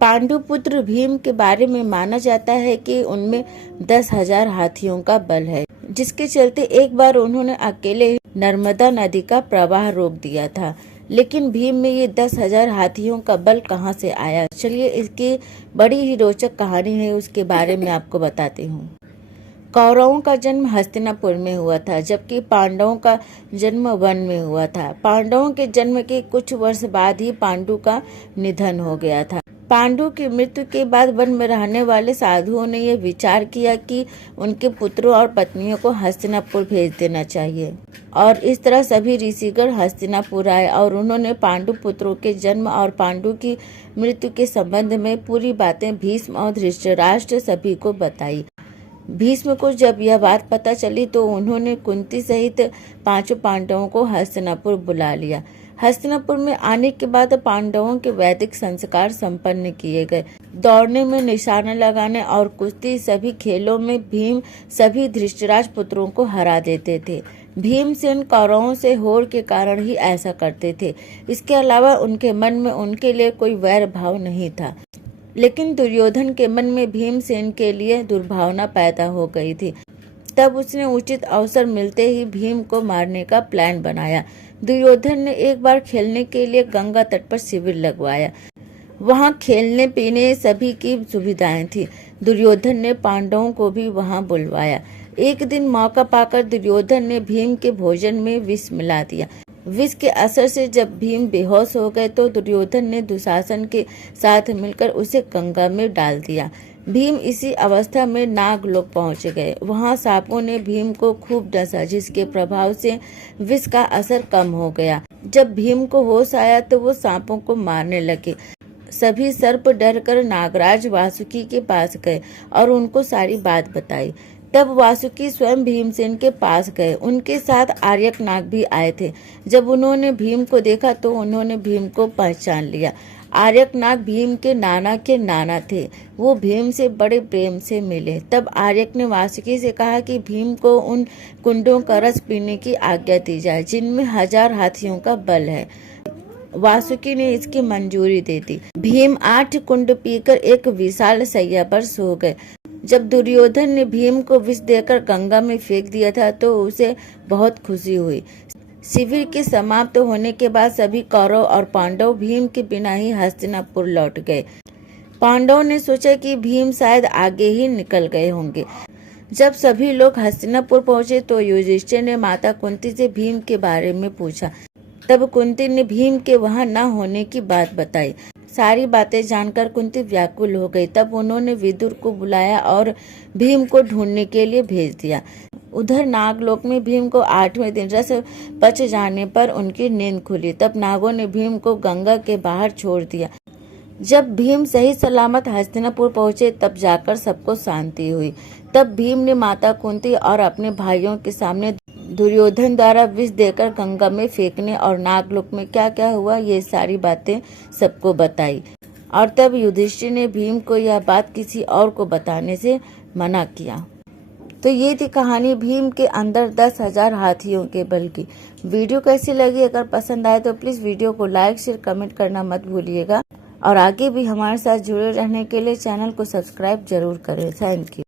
पांडुपुत्र भीम के बारे में माना जाता है कि उनमें 10,000 हाथियों का बल है, जिसके चलते एक बार उन्होंने अकेले ही नर्मदा नदी का प्रवाह रोक दिया था। लेकिन भीम में ये 10,000 हाथियों का बल कहाँ से आया? चलिए इसकी बड़ी ही रोचक कहानी है, उसके बारे में आपको बताती हूँ। कौरवों का जन्म हस्तिनापुर में हुआ था, जबकि पांडवों का जन्म वन में हुआ था। पांडवों के जन्म के कुछ वर्ष बाद ही पांडु का निधन हो गया था। पांडु की मृत्यु के बाद वन में रहने वाले साधुओं ने यह विचार किया कि उनके पुत्रों और पत्नियों को हस्तिनापुर भेज देना चाहिए, और इस तरह सभी ऋषिगण हस्तिनापुर आए और उन्होंने पांडु पुत्रों के जन्म और पांडु की मृत्यु के संबंध में पूरी बातें भीष्म और धृतराष्ट्र सभी को बताई। भीष्म को जब यह बात पता चली तो उन्होंने कुंती सहित 5 पांडवों को हस्तिनापुर बुला लिया। हस्तिनापुर में आने के बाद पांडवों के वैदिक संस्कार संपन्न किए गए। दौड़ने में, निशाना लगाने और कुश्ती सभी खेलों में भीम सभी धृतराष्ट्र पुत्रों को हरा देते थे। भीमसेन कौरवों से होड़ के कारण ही ऐसा करते थे। इसके अलावा उनके मन में उनके लिए कोई वैर भाव नहीं था। लेकिन दुर्योधन के मन में भीमसेन के लिए दुर्भावना पैदा हो गई थी। तब उसने उचित अवसर मिलते ही भीम को मारने का प्लान बनाया। दुर्योधन ने एक बार खेलने के लिए गंगा तट पर शिविर लगवाया। वहां खेलने पीने सभी की सुविधाएं थी। दुर्योधन ने पांडवों को भी वहां बुलवाया। एक दिन मौका पाकर दुर्योधन ने भीम के भोजन में विष मिला दिया। विष के असर से जब भीम बेहोश हो गए तो दुर्योधन ने दुशासन के साथ मिलकर उसे गंगा में डाल दिया। भीम इसी अवस्था में नागलोक पहुंच गए। वहां सांपों ने भीम को खूब डसा, जिसके प्रभाव से विष का असर कम हो गया। जब भीम को होश आया तो वो सांपों को मारने लगे। सभी सर्प डरकर नागराज वासुकी के पास गए और उनको सारी बात बताई। तब वासुकी स्वयं भीमसेन के पास गए। उनके साथ आर्यक नाग भी आए थे। जब उन्होंने भीम को देखा तो उन्होंने भीम को पहचान लिया। आर्यक नाग भीम के नाना थे। वो भीम से बड़े प्रेम से मिले। तब आर्यक ने वासुकी से कहा कि भीम को उन कुंडों का रस पीने की आज्ञा दी जाए जिनमें 1000 हाथियों का बल है। वासुकी ने इसकी मंजूरी दे दी। भीम 8 कुंड पीकर एक विशाल सैया पर सो गए। जब दुर्योधन ने भीम को विष देकर गंगा में फेंक दिया था तो उसे बहुत खुशी हुई। शिविर के समाप्त होने के बाद सभी कौरव और पांडव भीम के बिना ही हस्तिनापुर लौट गए। पांडवों ने सोचा कि भीम शायद आगे ही निकल गए होंगे। जब सभी लोग हस्तिनापुर पहुंचे तो युधिष्ठिर ने माता कुंती से भीम के बारे में पूछा। तब कुंती ने भीम के वहां न होने की बात बताई। सारी बातें जानकर कुंती व्याकुल हो गई। तब उन्होंने विदुर को बुलाया और भीम को ढूंढने के लिए भेज दिया। उधर नागलोक में भीम को 8वें दिन रस पच जाने पर उनकी नींद खुली। तब नागों ने भीम को गंगा के बाहर छोड़ दिया। जब भीम सही सलामत हस्तिनापुर पहुंचे तब जाकर सबको शांति हुई। तब भीम ने माता कुंती और अपने भाइयों के सामने दुर्योधन द्वारा विष देकर गंगा में फेंकने और नागलोक में क्या क्या हुआ ये सारी बातें सबको बताई। और तब युधिष्ठिर ने भीम को यह बात किसी और को बताने से मना किया। तो ये थी कहानी भीम के अंदर 10,000 हाथियों के बल की। वीडियो कैसी लगी? अगर पसंद आए तो प्लीज वीडियो को लाइक शेयर कमेंट करना मत भूलिएगा, और आगे भी हमारे साथ जुड़े रहने के लिए चैनल को सब्सक्राइब जरूर करें। Thank you.